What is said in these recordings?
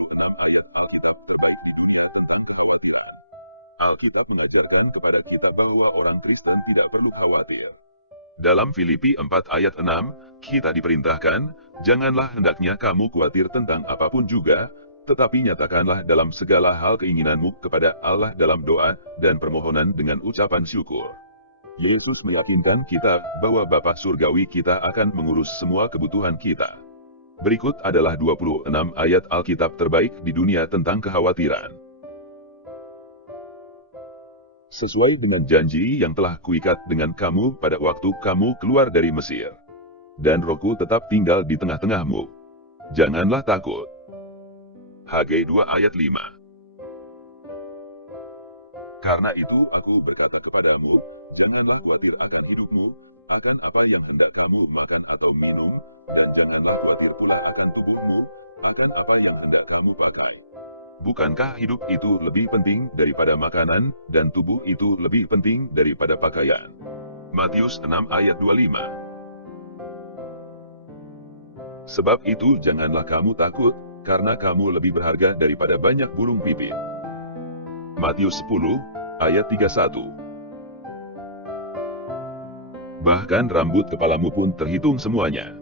26 ayat Alkitab terbaik di dunia. Alkitab mengajarkan kepada kita bahwa orang Kristen tidak perlu khawatir. Dalam Filipi 4 ayat 6, kita diperintahkan, janganlah hendaknya kamu khawatir tentang apapun juga, tetapi nyatakanlah dalam segala hal keinginanmu kepada Allah dalam doa dan permohonan dengan ucapan syukur. Yesus meyakinkan kita bahwa Bapa Surgawi kita akan mengurus semua kebutuhan kita. Berikut adalah 26 ayat Alkitab terbaik di dunia tentang kekhawatiran. Sesuai dengan janji yang telah kuikat dengan kamu pada waktu kamu keluar dari Mesir. Dan Rohku tetap tinggal di tengah-tengahmu. Janganlah takut. Hagai 2 ayat 5. Karena itu aku berkata kepadamu, janganlah khawatir akan hidupmu, akan apa yang hendak kamu makan atau minum, dan janganlah khawatir pula akan tubuhmu, akan apa yang hendak kamu pakai. Bukankah hidup itu lebih penting daripada makanan, dan tubuh itu lebih penting daripada pakaian? Matius 6 ayat 25. Sebab itu janganlah kamu takut, karena kamu lebih berharga daripada banyak burung pipit. Matius 10 ayat 31. Bahkan rambut kepalamu pun terhitung semuanya.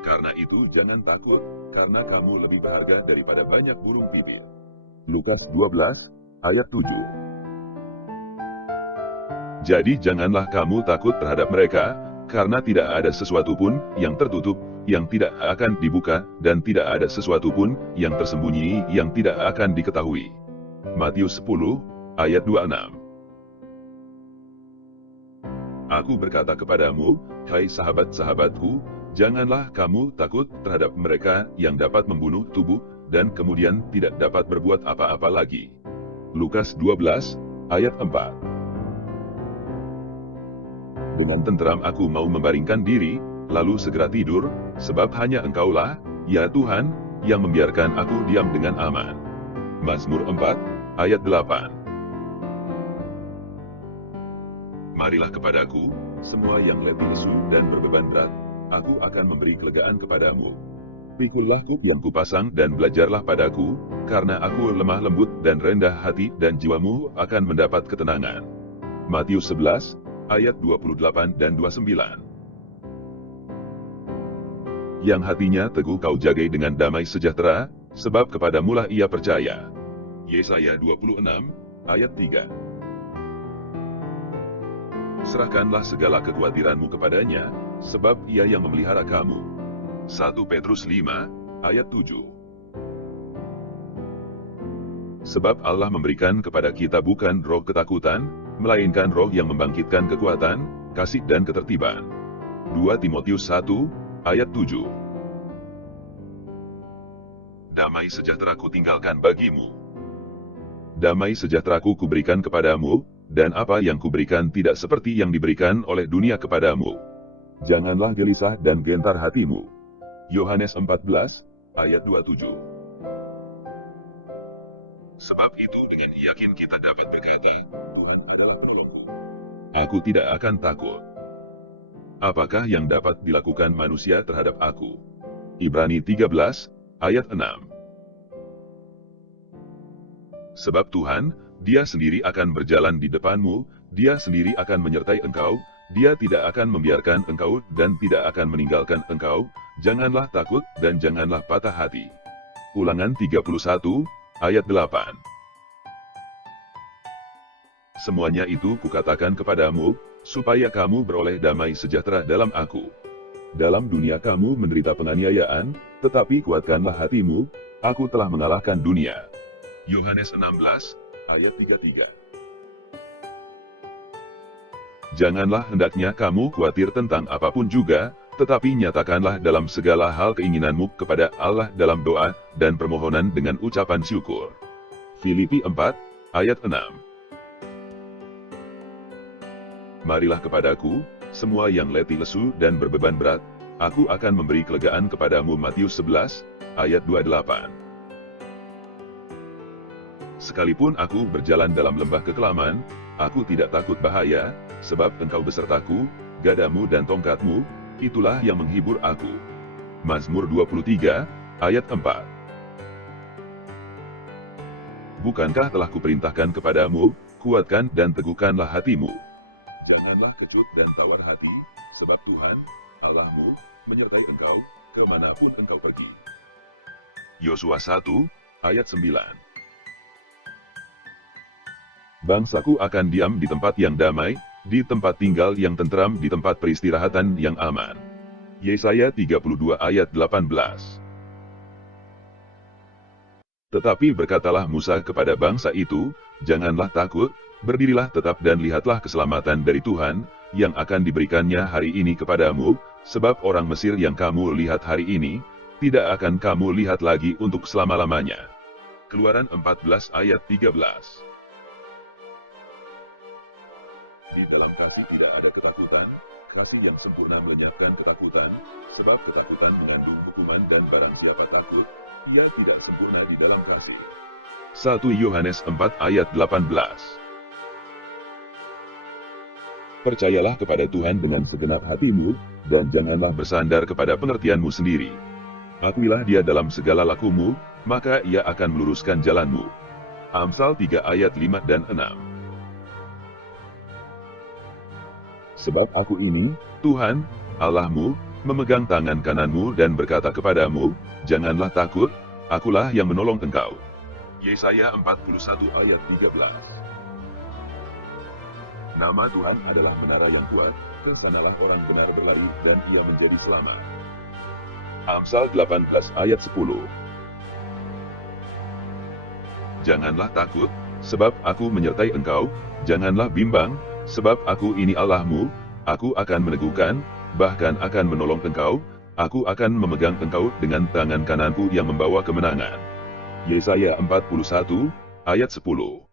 Karena itu jangan takut, karena kamu lebih berharga daripada banyak burung pipit. Lukas 12 ayat 7. Jadi janganlah kamu takut terhadap mereka, karena tidak ada sesuatu pun yang tertutup, yang tidak akan dibuka, dan tidak ada sesuatu pun yang tersembunyi yang tidak akan diketahui. Matius 10 ayat 26. Aku berkata kepadamu, hai sahabat-sahabatku, janganlah kamu takut terhadap mereka yang dapat membunuh tubuh, dan kemudian tidak dapat berbuat apa-apa lagi. Lukas 12 ayat 4. Dengan tenteram aku mau membaringkan diri, lalu segera tidur, sebab hanya Engkaulah, ya Tuhan, yang membiarkan aku diam dengan aman. Mazmur 4 ayat 8. Marilah kepadaku, semua yang letih lesu dan berbeban berat, aku akan memberi kelegaan kepadamu. Pikullah kuk yang kupasang dan belajarlah padaku, karena aku lemah lembut dan rendah hati dan jiwamu akan mendapat ketenangan. Matius 11 ayat 28 dan 29. Yang hatinya teguh kau jagai dengan damai sejahtera, sebab kepadamulah ia percaya. Yesaya 26 ayat 3. Serahkanlah segala kekhawatiranmu kepadanya, sebab ia yang memelihara kamu. 1 Petrus 5 ayat 7. Sebab Allah memberikan kepada kita bukan roh ketakutan, melainkan roh yang membangkitkan kekuatan, kasih dan ketertiban. 2 Timotius 1 ayat 7. Damai sejahtera-Ku tinggalkan bagimu. Damai sejahtera-Ku kuberikan kepadamu, dan apa yang kuberikan tidak seperti yang diberikan oleh dunia kepadamu. Janganlah gelisah dan gentar hatimu. Yohanes 14 ayat 27. Sebab itu dengan yakin kita dapat berkata, Tuhan adalah penolongku. Aku tidak akan takut. Apakah yang dapat dilakukan manusia terhadap aku? Ibrani 13 ayat 6. Sebab Tuhan, Dia sendiri akan berjalan di depanmu, Dia sendiri akan menyertai engkau, Dia tidak akan membiarkan engkau dan tidak akan meninggalkan engkau, janganlah takut dan janganlah patah hati. Ulangan 31, ayat 8. Semuanya itu kukatakan kepadamu, supaya kamu beroleh damai sejahtera dalam aku. Dalam dunia kamu menderita penganiayaan, tetapi kuatkanlah hatimu, aku telah mengalahkan dunia. Yohanes 16, ayat 33. Janganlah hendaknya kamu khawatir tentang apapun juga, tetapi nyatakanlah dalam segala hal keinginanmu kepada Allah dalam doa dan permohonan dengan ucapan syukur. Filipi 4 ayat 6. Marilah kepadaku, semua yang letih lesu dan berbeban berat, aku akan memberi kelegaan kepadamu. Matius 11 ayat 28. Sekalipun aku berjalan dalam lembah kekelaman, aku tidak takut bahaya, sebab Engkau besertaku, gadamu dan tongkatmu, itulah yang menghibur aku. Mazmur 23, ayat 4. bukankah telah kuperintahkan kepadamu, kuatkan dan teguhkanlah hatimu. Janganlah kecut dan tawar hati, sebab Tuhan, Allahmu, menyertai engkau, kemanapun engkau pergi. Yosua 1, ayat 9. Bangsaku akan diam di tempat yang damai, di tempat tinggal yang tentram, di tempat peristirahatan yang aman. Yesaya 32 ayat 18. Tetapi berkatalah Musa kepada bangsa itu, janganlah takut, berdirilah tetap dan lihatlah keselamatan dari Tuhan, yang akan diberikannya hari ini kepadamu, sebab orang Mesir yang kamu lihat hari ini, tidak akan kamu lihat lagi untuk selama-lamanya. Keluaran 14 ayat 13. Di dalam kasih tidak ada ketakutan, kasih yang sempurna melenyapkan ketakutan, sebab ketakutan mengandung hukuman dan barang siapa takut, ia tidak sempurna di dalam kasih. 1 Yohanes 4 ayat 18. Percayalah kepada Tuhan dengan segenap hatimu, dan janganlah bersandar kepada pengertianmu sendiri. Akuilah Dia dalam segala lakumu, maka Ia akan meluruskan jalanmu. Amsal 3 ayat 5 dan 6. Sebab aku ini, Tuhan, Allahmu, memegang tangan kananmu dan berkata kepadamu, janganlah takut, akulah yang menolong engkau. Yesaya 41 ayat 13. Nama Tuhan adalah menara yang kuat, kesanalah orang benar berlari dan ia menjadi selamat. Amsal 18 ayat 10. Janganlah takut, sebab aku menyertai engkau, janganlah bimbang, sebab aku ini Allahmu, aku akan meneguhkan, bahkan akan menolong engkau, aku akan memegang engkau dengan tangan kananku yang membawa kemenangan. Yesaya 41, ayat 10.